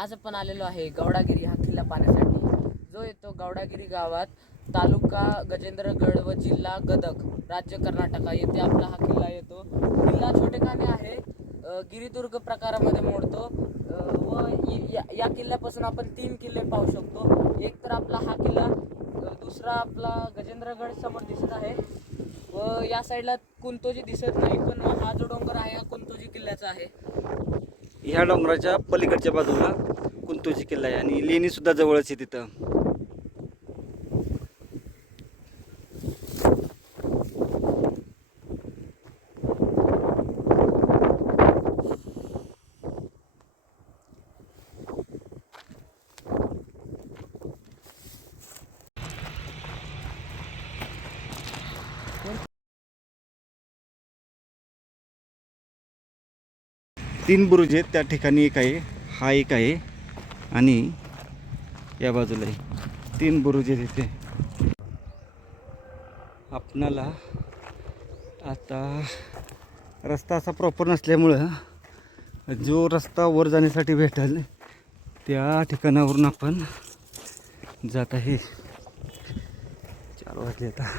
आज आपण आलेलो आहे गौडागिरी हा किल्ला पाहण्यासाठी, जो येतो गौडागिरी गावात, तालुका गजेंद्रगड व जिल्हा गदग, राज्य कर्नाटक येथे आपला हा किल्ला येतो. किल्ला छोटेखानी आहे, गिरिदुर्ग प्रकारामध्ये मोडतो व या किल्ल्यापासून आपण 3 किल्ले पाहू शकतो. एक तर आपला हा किल्ला, दुसरा आपला गजेंद्रगड समोर दिसत आहे व या साईडला कुंतोजी दिसत नाही, पण हा जो डोंगर आहे हा कुंतोजी किल्ल्याचा आहे. ह्या डोंगराच्या पलीकडच्या बाजूला कुंतोजी किल्ला आहे आणि लेणी सुद्धा जवळच आहे तिथं. तीन बुरुज आहेत, त्या ठिकाणी एक आहे, हा एक आहे आणि या बाजूला आहे. 3 बुरुज आहेत तिथे. आपणाला आता रस्ता असा प्रॉपर नसल्यामुळं जो रस्ता वर जाण्यासाठी भेटेल त्या ठिकाणावरून आपण जात आहे. 4 वाजले आता.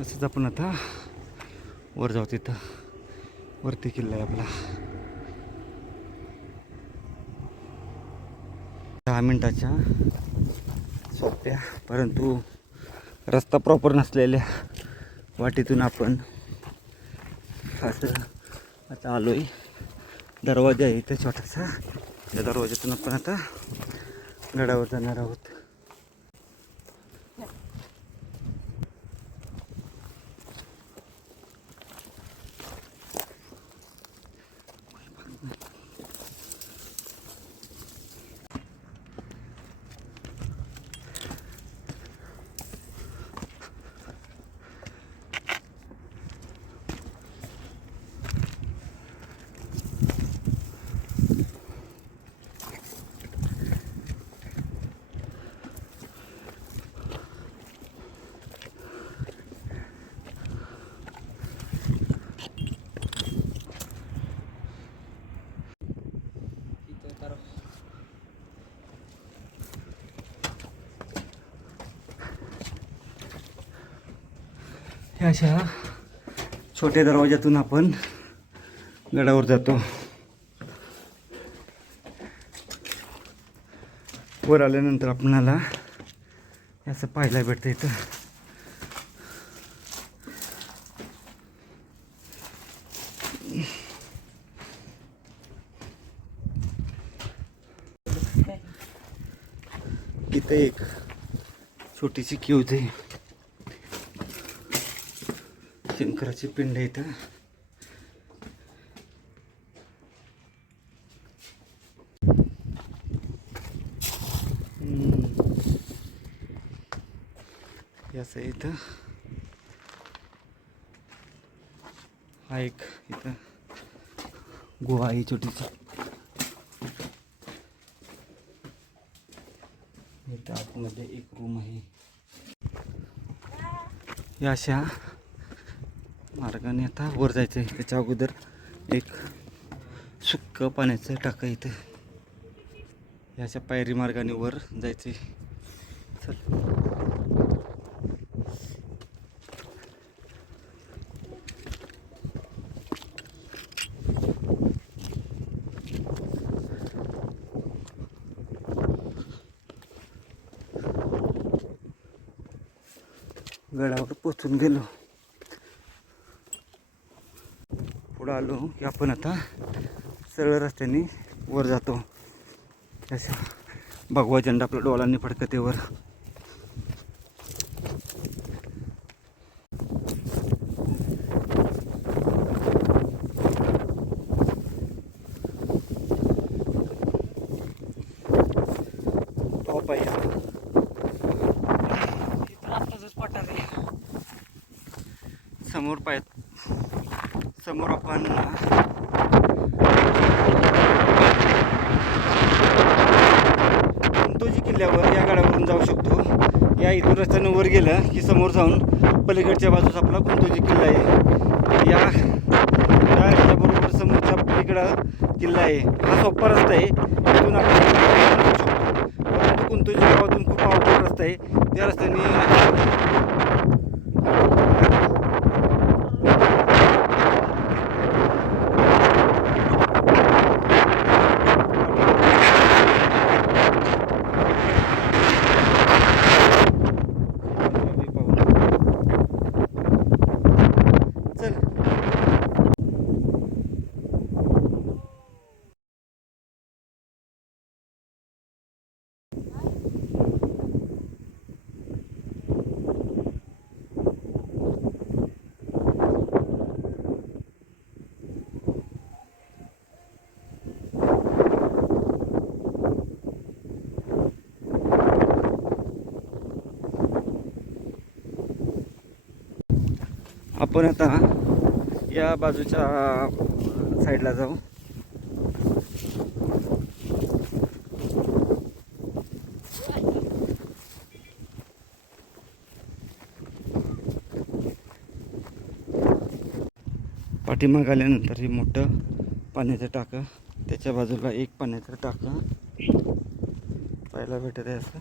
असंच आपण आता वर जाऊ. तिथं वरती किल्ला आहे आपला. 10 मिनिटाच्या सोप्या परंतु रस्ता प्रॉपर नसलेल्या वाटेतून आपण असं आता आलो आहे. दरवाजा आहे इथं छोटासा, त्या दरवाज्यातून आपण आता गडावर जाणार आहोत. ह्या अशा छोट्या दरवाज्यातून आपण गडावर जातो. वर आल्यानंतर आपणाला असं पाहायला भेटतं इथं. इथं एक छोटीशी किवज आहे, शंकराची पिंड आहे इथं. असं इथं हा एक इथं गुहा आहे छोटीशी. इथं आतमध्ये एक रूम आहे. या अशा मार्गाने आता वर जायचं आहे. त्याच्या अगोदर एक सुक्क पाण्याचं टाका इथं. या अशा पायरी मार्गाने वर जायचं आहे. चल. गडावर पोचून गेलो. पुढं आलो की आपण आता सरळ रस्त्याने वर जातो. अशा भगवा झेंडा आपल्या डोळ्यांनी फडकते वर. टॉप आहे समोर पाय. समोर आपण कुंतोजी किल्ल्यावर या गडावरून जाऊ शकतो. या इथून रस्त्यानं वर गेलं की समोर जाऊन पलीकडच्या बाजूस आपला कुंतोजी किल्ला आहे. या वेगळा किल्ला आहे. हा सोपा रस्ता आहे, इथून आपण जाऊ शकतो. परंतु कुंतोजी गावातून खूप अवघड रस्ता आहे, त्या रस्त्याने चल. आपण आता या बाजूच्या साईडला जाऊ. पाठीमाग आल्यानंतर हे मोठं पाण्याचं टाकं, त्याच्या बाजूला एक पाण्याचं टाकं पाहायला भेटत आहे. असं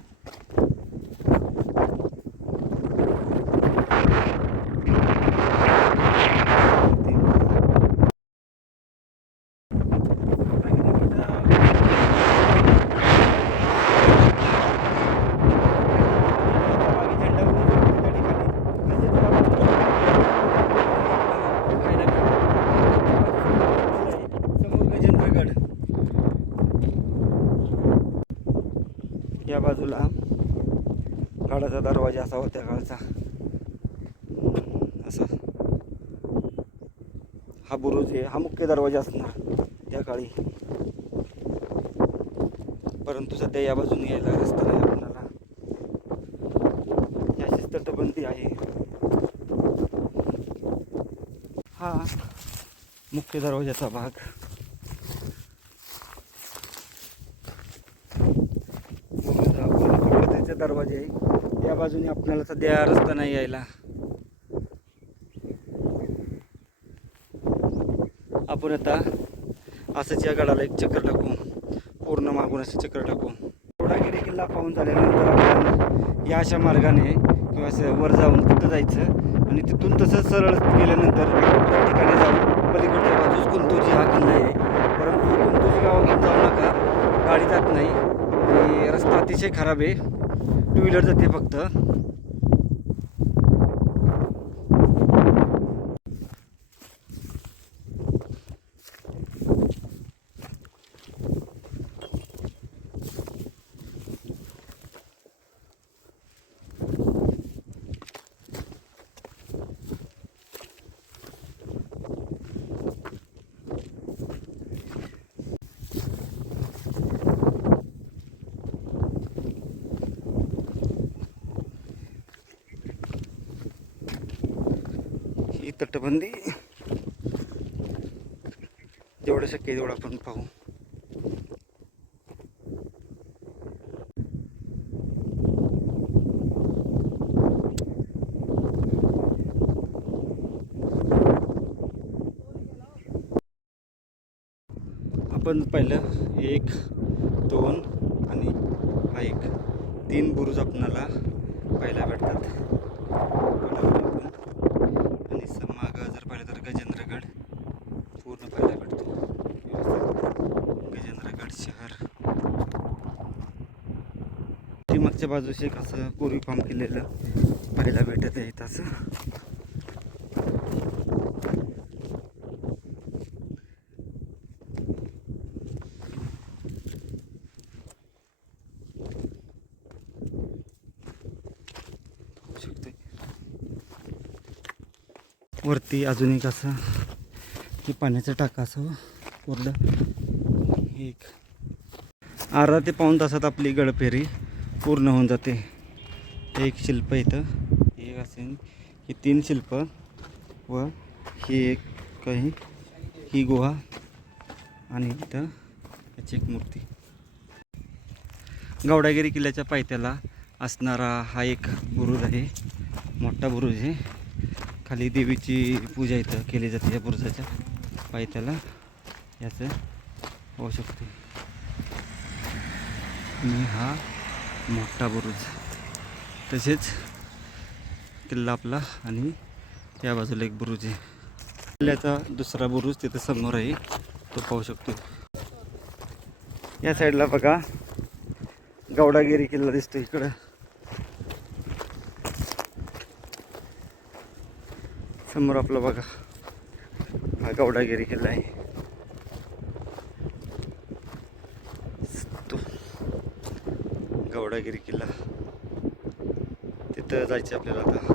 या बाजूला गडाचा दरवाजा असा होता काळचा. असा हा बुरुज आहे, हा मुख्य दरवाजा असणार त्या काळी. परंतु सध्या या बाजूने यायला रस्ता नाही आपल्याला, याचीच तटबंदी आहे. हा मुख्य दरवाजाचा भाग. दरवाजे आहे, या बाजूने आपल्याला सध्या रस्ता नाही यायला. आपण आता असंच या गडाला एक चक्कर टाकू, पूर्ण मागून असं चक्कर टाकू. घोडागिरी किल्ला पाहून झाल्यानंतर आपण या अशा मार्गाने किंवा असं वर जाऊन तिथं जायचं आणि तिथून तसं सरळ गेल्यानंतर त्या ठिकाणी जाऊन पलीकडच्या बाजूस कुंतोजी हा किल्ला आहे. परंतु कुंतोजी गावातून जाऊ नका, गाडी जात नाही आणि रस्ता अतिशय खराब आहे, टू व्हीलर जाते फक्त. ही तटबंदी जेवढं शक्य आहे तेवढं आपण पाहू. आपण पाहिलं 1, 2 आणि हा एक 3 बुरुज आपणाला पाहायला भेटतात. आणि मागं जर पाहिलं तर गजेंद्रगड पूर्ण पाहायला भेटतो. गजेंद्रगड शहर. मागच्या बाजूस एक असं कोरीव काम केलेलं पाहायला भेटत आहे. तसं वरती अजून एक असं की पाण्याचं टाका असं कोरडं. एक अर्धा ते पाऊण तासात आपली गडफेरी पूर्ण होऊन जाते. एक शिल्प इथं एक असेल, ही 3 शिल्प व ही एक काही ही गुहा आणि इथं याची एक मूर्ती. गवडागिरी किल्ल्याच्या पायथ्याला असणारा हा एक बुरुज आहे, मोठा बुरुज आहे. खाली देवीची पूजा इथं केली जाते या बुरुजाच्या पायथ्याला. याचं होऊ शकते. आणि हा मोठा बुरुज, तसेच किल्ला आपला आणि त्या बाजूला एक बुरुज आहे. किल्ल्याचा दुसरा बुरुज तिथं समोर आहे, तो पाहू शकतो. या साईडला बघा गौडागिरी किल्ला दिसतो इकडं. समोर आपलं बघा हा गौडागिरी किल्ला आहे. तो गौडागिरी किल्ला, तिथं जायचं आपल्याला आता.